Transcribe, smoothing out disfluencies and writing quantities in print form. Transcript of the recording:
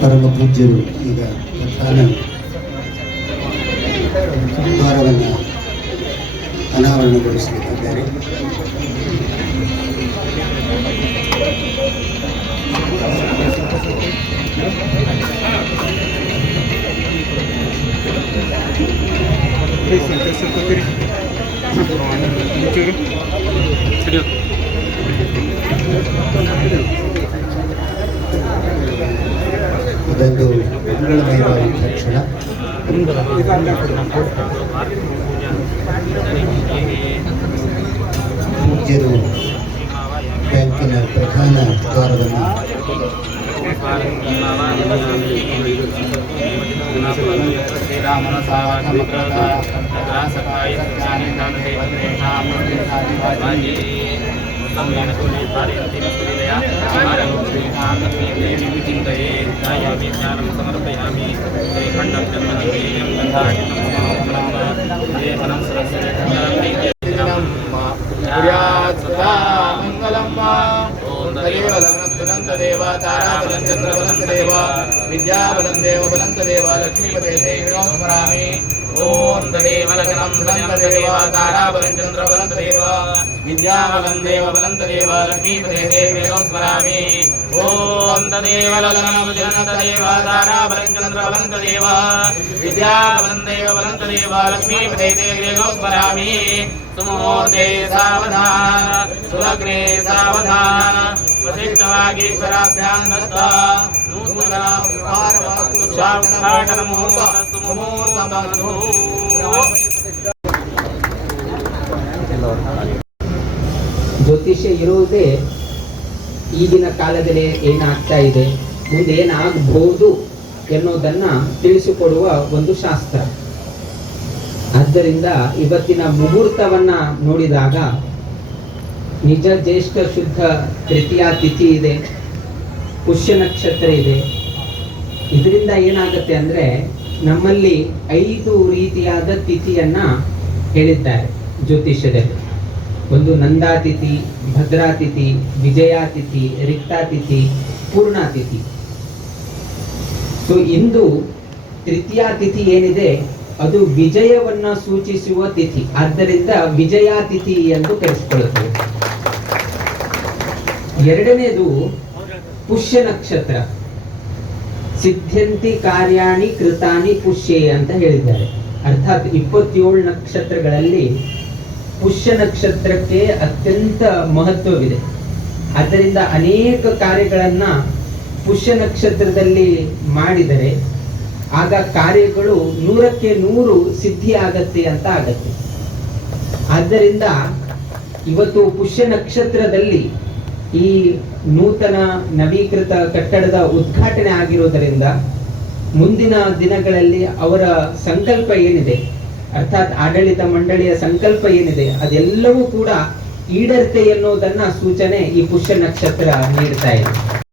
ಪರಮ ಪೂಜ್ಯರು ಈಗ ಪ್ರಧಾನ ದ್ವಾರವನ್ನು ಅನಾವರಣಗೊಳಿಸಲಿದ್ದಾರೆ. ಅದೊಂದು ಮಂಗಳಮಯವಾದ ಕ್ಷಣ. ಪೂಜ್ಯರು ಬ್ಯಾಂಕಿನ ಪ್ರಧಾನ ದ್ವಾರವನ್ನು ಸಮರ್ಪಯಾಮಿ देव ताराबलं चंद्रबलं देव विद्याबलं देव बलं देव लक्ष्मीपते देवं स्मरामि ओम तदेव लग्नं बलं देव ताराबलं चंद्रबलं देव विद्याबलं देव बलं देव लक्ष्मीपते देवं स्मरामि ओम तदेव लग्नं बलं देव ताराबलं चंद्रबलं देव विद्याबलं देव बलं देव लक्ष्मीपते देवं स्मरामि सुमुहूर्ते सावधान सुलग्ने सावधान वसिष्ठवागीश्वराभ्यां दत्ता नूतन उद्घाटन मुहूर्त सुमुहूर्तमस्तु. ಜ್ಯೋತಿಷ್ಯ ಇರುವುದೇ ಈಗಿನ ಕಾಲದಲ್ಲಿ ಏನಾಗ್ತಾ ಇದೆ, ಮುಂದೆ ಏನಾಗಬಹುದು ಎನ್ನುವುದನ್ನ ತಿಳಿಸಿಕೊಡುವ ಒಂದು ಶಾಸ್ತ್ರ. ಆದ್ದರಿಂದ ಇವತ್ತಿನ ಮುಹೂರ್ತವನ್ನ ನೋಡಿದಾಗ ನಿಜ ಜ್ಯೇಷ್ಠ ಶುದ್ಧ ತೃತೀಯ ತಿಥಿ ಇದೆ, ಪುಷ್ಯ ನಕ್ಷತ್ರ ಇದೆ. ಇದರಿಂದ ಏನಾಗುತ್ತೆ ಅಂದ್ರೆ ನಮ್ಮಲ್ಲಿ 5 ರೀತಿಯಾದ ತಿಥಿಯನ್ನ ಹೇಳಿದ್ದಾರೆ ಜ್ಯೋತಿಷ್ಯದಲ್ಲಿ. ಒಂದು ನಂದಾತಿಥಿ, ಭದ್ರಾತಿಥಿ, ವಿಜಯಾತಿಥಿ, ರಿಕ್ತಾತಿಥಿ, ಪೂರ್ಣಾತಿಥಿ. ಸೊ ಇಂದು ತೃತೀಯ ತಿಥಿ ಏನಿದೆ ಅದು ವಿಜಯವನ್ನ ಸೂಚಿಸುವ ತಿಥಿ, ಆದ್ದರಿಂದ ವಿಜಯಾತಿಥಿ ಎಂದು ಕರೆಸಿಕೊಳ್ಳುತ್ತದೆ. ಎರಡನೇದು ಪುಷ್ಯ ನಕ್ಷತ್ರ, ಸಿದ್ಧಂತಿ ಕಾರ್ಯಾಣಿ ಕೃತಾನಿ ಪುಷ್ಯೆ ಅಂತ ಹೇಳಿದ್ದಾರೆ. ಅರ್ಥಾತ್ 27 ನಕ್ಷತ್ರಗಳಲ್ಲಿ ಪುಷ್ಯ ನಕ್ಷತ್ರಕ್ಕೆ ಅತ್ಯಂತ ಮಹತ್ವವಿದೆ. ಆದ್ದರಿಂದ ಅನೇಕ ಕಾರ್ಯಗಳನ್ನ ಪುಷ್ಯ ನಕ್ಷತ್ರದಲ್ಲಿ ಮಾಡಿದರೆ ಆಗ ಕಾರ್ಯಗಳು 100ಕ್ಕೆ 100 ಸಿದ್ಧಿ ಆಗತ್ತೆ ಅಂತ ಆಗತ್ತೆ. ಆದ್ದರಿಂದ ಇವತ್ತು ಪುಷ್ಯ ನಕ್ಷತ್ರದಲ್ಲಿ ಈ ನೂತನ ನವೀಕೃತ ಕಟ್ಟಡದ ಉದ್ಘಾಟನೆ ಆಗಿರುವುದರಿಂದ ಮುಂದಿನ ದಿನಗಳಲ್ಲಿ ಅವರ ಸಂಕಲ್ಪ ಏನಿದೆ, ಅರ್ಥಾತ್ ಆಡಳಿತ ಮಂಡಳಿಯ ಸಂಕಲ್ಪ ಏನಿದೆ, ಅದೆಲ್ಲವೂ ಕೂಡ ಈಡೇರುತ್ತೆ ಎನ್ನುವುದನ್ನ ಸೂಚನೆ ಈ ಪುಷ್ಯ ನಕ್ಷತ್ರ ನೀಡ್ತಾ ಇದೆ.